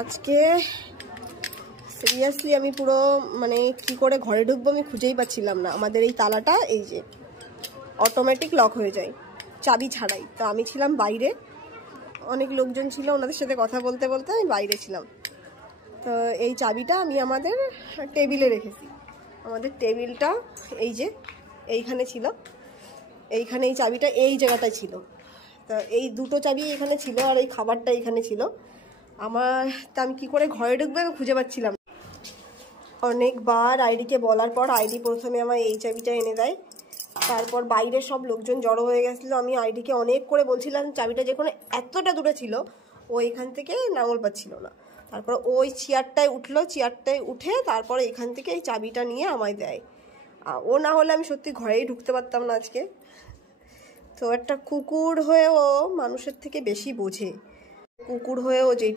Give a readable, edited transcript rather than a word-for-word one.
আজকে সিরিয়াসলি আমি পুরো মানে কি করে ঘরে ঢুকবো আমি খুঁজেই পাচ্ছিলাম না। আমাদের এই তালাটা এই যে অটোমেটিক লক হয়ে যায় চাবি ছাড়াই। তো আমি ছিলাম বাইরে, অনেক লোকজন ছিল, ওনাদের সাথে কথা বলতে বলতে আমি বাইরে ছিলাম। তো এই চাবিটা আমি আমাদের টেবিলে রেখেছি। আমাদের টেবিলটা এই যে এইখানে ছিল, এইখানে এই চাবিটা এই জায়গাটায় ছিল। তো এই দুটো চাবি এখানে ছিল আর এই খাবারটা এখানে ছিল আমার। তা আমি কী করে ঘরে ঢুকবে আমি খুঁজে পাচ্ছিলাম। অনেকবার আইডিকে বলার পর আইডি প্রথমে আমার এই চাবিটা এনে দেয়, তারপর বাইরে সব লোকজন জড়ো হয়ে গেছিলো। আমি আইডিকে অনেক করে বলছিলাম, চাবিটা যেখানে এতটা দূরে ছিল ও এখান থেকে নাঙল পাচ্ছিল না। তারপর ওই চেয়ারটায় উঠলো, চেয়ারটায় উঠে তারপর এখান থেকে এই চাবিটা নিয়ে আমায় দেয়। ও না হলে আমি সত্যি ঘরেই ঢুকতে পারতাম না আজকে। তো একটা কুকুর হয়েও মানুষের থেকে বেশি বোঝে। কুকুর হয়েও যে